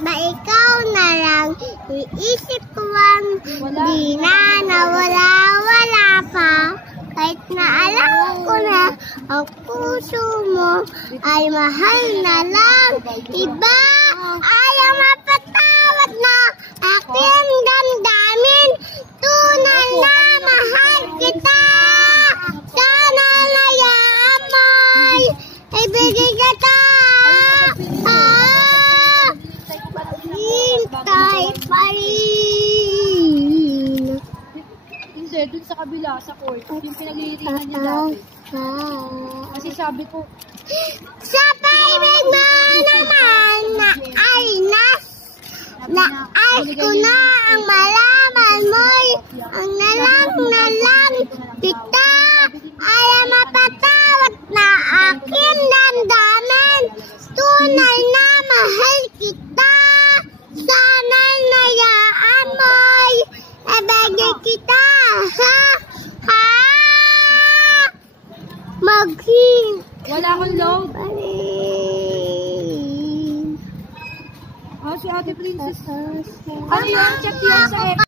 ba ikaw na lang? Iisip ko ang di na nawala pa. Kahit na alam ko na ang puso mo ay mahal na lang. Iba ayaw mapatawad na aking damdamin. Tunay na mahal kita. Sana nayaan mo'y ibigay kita. Hintay pa rin. Hindi, dun sa kabila, sa court. Yung pinaglilitingan niya dati. Kasi sabi ko, sa paibig mo naman na ay naayos ko na ang malaman mo'y ang nalang kita. Ayaw mapatawad na aking damdamin. Tunay na mahal kita. Sana'y nayaan mo'y ibigay kita. wala akong load. Si Ate Princess. Ano yun? Chat yan sa